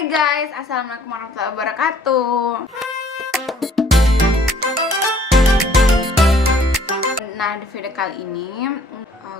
Hai guys, assalamualaikum warahmatullahi wabarakatuh. Nah, di video kali ini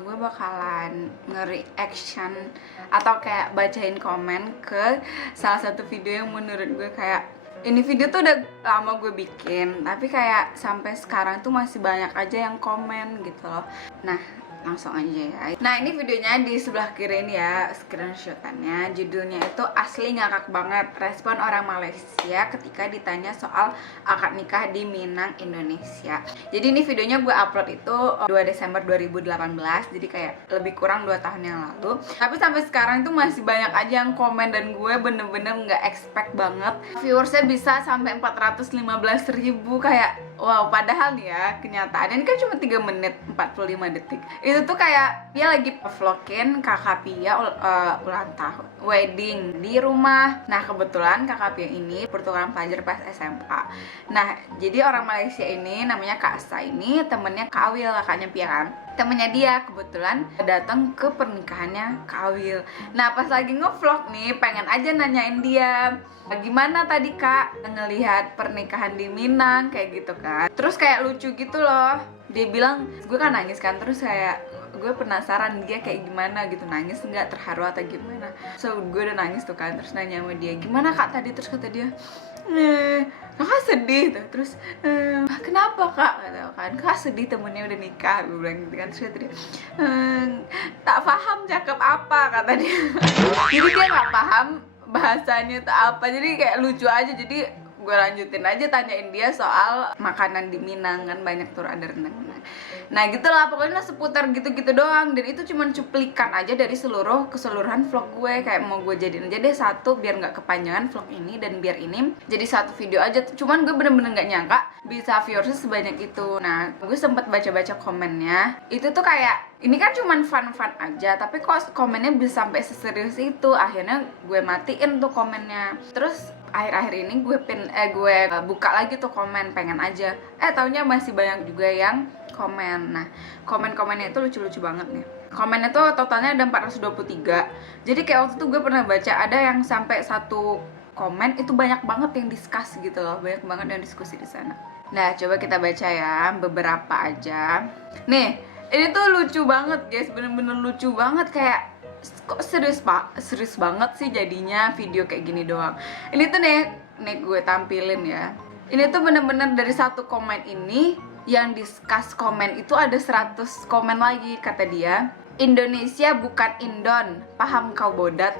gue bakalan nge-reaction atau kayak bacain komen ke salah satu video yang menurut gue kayak ini video tuh udah lama gue bikin, tapi kayak sampai sekarang tuh masih banyak aja yang komen gitu loh. Nah, langsung aja ya. Nah, ini videonya di sebelah kiri ini ya, screenshotannya. Judulnya itu asli ngakak banget, respon orang Malaysia ketika ditanya soal akad nikah di Minang, Indonesia. Jadi ini videonya gue upload itu 2 Desember 2018, jadi kayak lebih kurang 2 tahun yang lalu. Tapi sampai sekarang tuh masih banyak aja yang komen dan gue bener-bener gak expect banget viewersnya bisa sampai 415.000. Kayak wow, padahal nih ya, kenyataannya ini kan cuma 3 menit 45 detik. Itu tuh kayak dia lagi vlogin kakak Pia ulang tahun, wedding di rumah. Nah, kebetulan kakak Pia ini pertukaran pelajar pas SMA. Nah, jadi orang Malaysia ini namanya Kak Sa ini temennya Kak Awil, kakaknya Pia kan. Temennya dia kebetulan datang ke pernikahannya Kak Awil. Nah, pas lagi ngevlog nih, pengen aja nanyain dia, gimana tadi Kak ngelihat pernikahan di Minang kayak gitu kan. Terus kayak lucu gitu loh. Dia bilang, gue kan nangis kan, terus kayak gue penasaran dia kayak gimana gitu, nangis nggak, terharu atau gimana. So gue udah nangis tuh kan, terus nanya sama dia, gimana Kak tadi? Terus kata dia, kakak sedih tuh. Terus kenapa Kak? Kata kan, kakak sedih temennya udah nikah, gue bilang gitu kan. Terus kata dia, tak paham cakep apa, kata dia. Jadi dia nggak paham bahasanya itu apa, jadi kayak lucu aja. Jadi gue lanjutin aja tanyain dia soal makanan di Minang, kan banyak tuh ada rendang. Nah gitulah, pokoknya seputar gitu-gitu doang. Dan itu cuman cuplikan aja dari keseluruhan vlog gue. Kayak mau gue jadiin aja deh satu biar nggak kepanjangan vlog ini, dan biar ini jadi satu video aja. Cuman gue bener-bener nggak nyangka bisa viewersnya sebanyak itu. Nah, gue sempet baca-baca komennya. Itu tuh kayak ini kan cuman fun-fun aja, tapi kok komennya bisa sampai seserius itu. Akhirnya gue matiin tuh komennya. Terus akhir-akhir ini gue buka lagi tuh komen, pengen aja. Taunya masih banyak juga yang komen. Nah, komen-komennya itu lucu-lucu banget nih. Komennya tuh totalnya ada 423. Jadi kayak waktu itu gue pernah baca ada yang sampai satu komen itu banyak banget yang discuss gitu loh. Banyak banget yang diskusi di sana. Nah, coba kita baca ya beberapa aja. Nih, ini tuh lucu banget guys, bener-bener lucu banget. Kayak kok serius banget sih jadinya video kayak gini doang. Ini tuh nih gue tampilin ya. Ini tuh bener-bener dari satu komen ini yang discuss komen itu ada 100 komen lagi. Kata dia, Indonesia bukan Indon, paham kau bodat.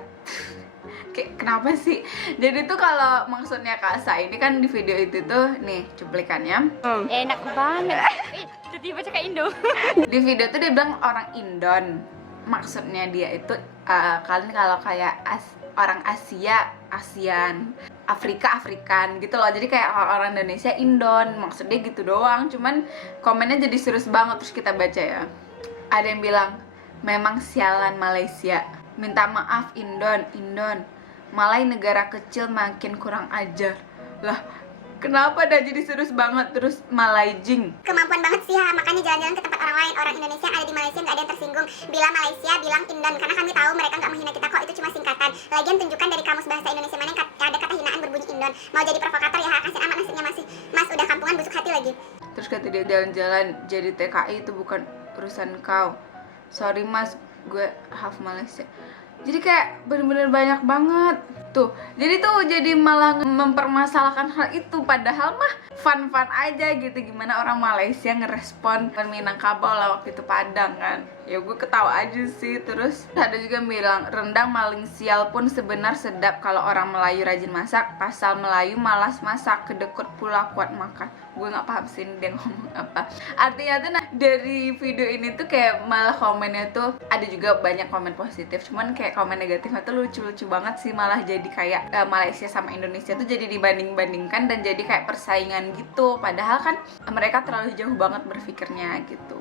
Kayak kenapa sih? Jadi tuh kalau maksudnya Kak Sa ini kan di video itu tuh nih cuplikannya enak banget. Jadi baca kayak Indo. Di video tuh dia bilang orang Indon. Maksudnya dia itu kalian kalau kayak orang Asia, ASEAN, Afrika, Afrikan gitu loh. Jadi kayak orang Indonesia Indon, maksudnya gitu doang. Cuman komennya jadi serius banget. Terus kita baca ya. Ada yang bilang, memang sialan Malaysia, minta maaf Indon, Malay negara kecil makin kurang ajar. Lah, kenapa dah jadi serius banget? Terus Malayjing, kemampuan banget sih ya, makanya jalan-jalan ke tempat orang lain. Orang Indonesia yang ada di Malaysia nggak ada yang tersinggung bila Malaysia bilang Indon, karena kami tahu mereka nggak menghina kita kok, itu cuma singkatan. Lagian tunjukkan dari kamus bahasa Indonesia mana yang ada kata hinaan berbunyi Indon. Mau jadi provokator ya, kasihan amat nasibnya masih. Mas udah kampungan busuk hati lagi. terus kata dia, jalan-jalan jadi TKI itu bukan urusan kau. Sorry mas, gue half Malaysia. Jadi kayak bener-bener banyak banget tuh. Jadi tuh jadi malah mempermasalahkan hal itu, padahal mah fun-fun aja gitu. Gimana orang Malaysia ngerespon Minangkabau lah waktu itu Padang kan. Ya gue ketawa aja sih. Terus ada juga yang bilang, rendang maling sial pun sebenar sedap kalau orang Melayu rajin masak. Pasal Melayu malas masak, kedekut pula kuat makan. Gue gak paham sih dia ngomong apa. Artinya tuh nah, dari video ini tuh kayak malah komennya tuh ada juga banyak komen positif. Cuman kayak komen negatifnya tuh lucu-lucu banget sih. Malah jadi kayak Malaysia sama Indonesia tuh jadi dibanding-bandingkan dan jadi kayak persaingan gitu. Padahal kan mereka terlalu jauh banget berpikirnya gitu.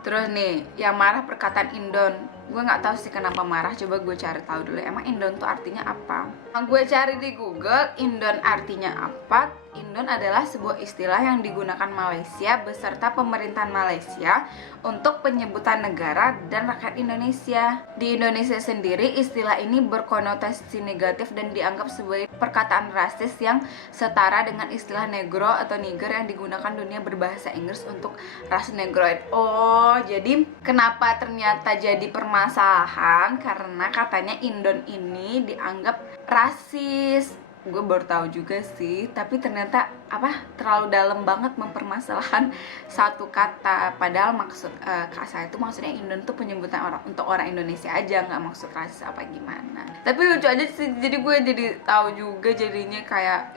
Terus nih, yang marah perkataan Indon. Gue gak tahu sih kenapa marah, coba gue cari tahu dulu. Emang Indon tuh artinya apa? Gue cari di Google, Indon artinya apa? Indon adalah sebuah istilah yang digunakan Malaysia beserta pemerintahan Malaysia untuk penyebutan negara dan rakyat Indonesia. Di Indonesia sendiri, istilah ini berkonotasi negatif dan dianggap sebagai perkataan rasis yang setara dengan istilah negro atau nigger yang digunakan dunia berbahasa Inggris untuk ras negroid. Oh, jadi kenapa ternyata jadi permasalahan? Karena katanya Indon ini dianggap rasis. Gue baru tahu juga sih, tapi ternyata terlalu dalam banget mempermasalahkan satu kata. Padahal maksud kasa itu maksudnya Indon tuh penyebutan untuk orang Indonesia aja, nggak maksud rasis apa gimana. Tapi lucu aja sih, jadi gue jadi tahu juga jadinya kayak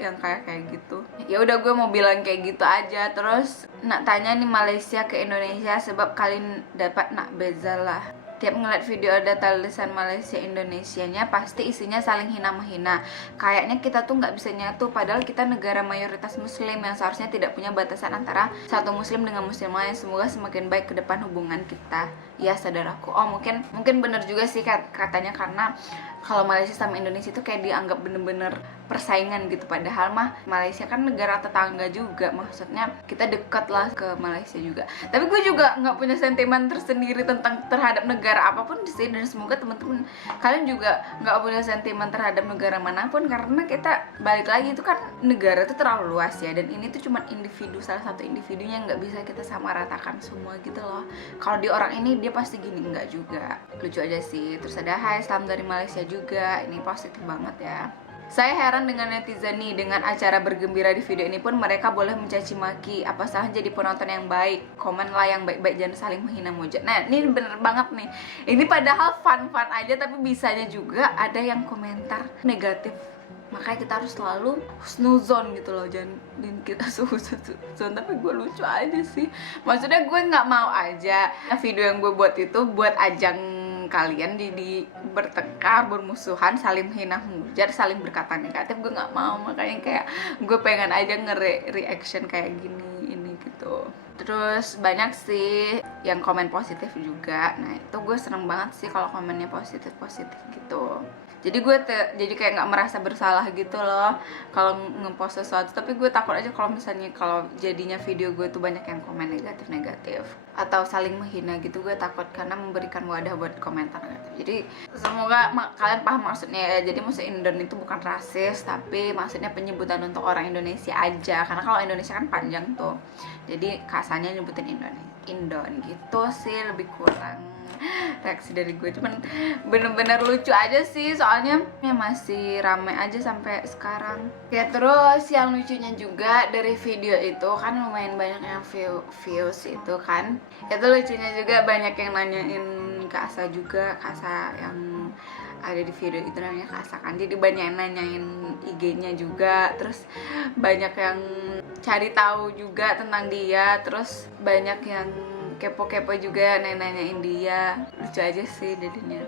gitu. Ya udah, gue mau bilang kayak gitu aja. Terus nak tanya nih Malaysia ke Indonesia sebab kalian dapat nak bezalah. Tiap ngeliat video ada tulisan Malaysia Indonesianya pasti isinya saling hina-menghina. Kayaknya kita tuh nggak bisa nyatu, padahal kita negara mayoritas muslim yang seharusnya tidak punya batasan antara satu muslim dengan muslim lain. Semoga semakin baik ke depan hubungan kita, ya saudaraku. Oh, mungkin bener juga sih katanya, karena kalau Malaysia sama Indonesia itu kayak dianggap bener-bener persaingan gitu. Padahal mah Malaysia kan negara tetangga juga, maksudnya kita dekat lah ke Malaysia juga. Tapi gue juga nggak punya sentimen tersendiri terhadap negara apapun sih, dan semoga teman-teman kalian juga nggak punya sentimen terhadap negara manapun, karena kita balik lagi itu kan negara itu terlalu luas ya, dan ini tuh cuma individu, salah satu individunya, nggak bisa kita samaratakan semua gitu loh. Kalau di orang ini dia pasti gini, enggak juga. Lucu aja sih. Terus ada hai, salam dari Malaysia juga, ini positif banget ya. Saya heran dengan netizen nih, dengan acara bergembira di video ini pun mereka boleh mencaci maki. Apa salah jadi penonton yang baik? Komen lah yang baik-baik, jangan saling menghina mujat. Nah, ini bener banget nih. Ini padahal fun-fun aja, tapi bisanya juga ada yang komentar negatif. Makanya kita harus selalu husnuzon gitu loh, jangan kita suhuzon. Tapi gue lucu aja sih. Maksudnya gue nggak mau aja video yang gue buat itu buat ajang kalian di bertengkar, bermusuhan, saling menghina hujat, saling berkata negatif. Gue nggak mau, makanya kayak gue pengen aja reaction kayak gini ini gitu. Terus banyak sih yang komen positif juga. Nah, itu gue seneng banget sih kalau komennya positif gitu. Jadi gue jadi kayak nggak merasa bersalah gitu loh kalau ngepost sesuatu. Tapi gue takut aja kalau misalnya kalau jadinya video gue tuh banyak yang komen negatif atau saling menghina gitu. Gue takut karena memberikan wadah buat komentar negatif. Jadi semoga kalian paham maksudnya ya. Jadi maksud Indon itu bukan rasis, tapi maksudnya penyebutan untuk orang Indonesia aja. Karena kalau Indonesia kan panjang tuh, jadi kasarnya nyebutin Indon gitu sih, lebih kurang reaksi dari gue. Cuman bener-bener lucu aja sih, soalnya ya masih rame aja sampai sekarang ya. Terus yang lucunya juga dari video itu kan lumayan banyak yang views itu kan. Itu lucunya juga banyak yang nanyain Kak Asa juga. Kak Asa yang ada di video itu namanya Kak Asa kan. Jadi banyak yang nanyain IG-nya juga. Terus banyak yang cari tahu juga tentang dia. Terus banyak yang kepo-kepo juga nanya-nanyain dia. Lucu aja sih jadinya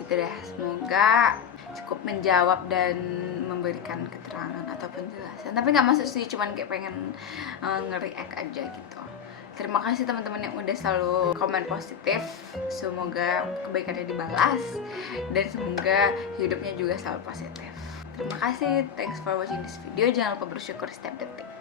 gitu deh. Semoga cukup menjawab dan memberikan keterangan atau penjelasan. Tapi nggak maksud sih, cuman kayak pengen nge-react aja gitu. Terima kasih teman-teman yang udah selalu komen positif. Semoga kebaikannya dibalas dan semoga hidupnya juga selalu positif. Terima kasih, thanks for watching this video. Jangan lupa bersyukur setiap detik.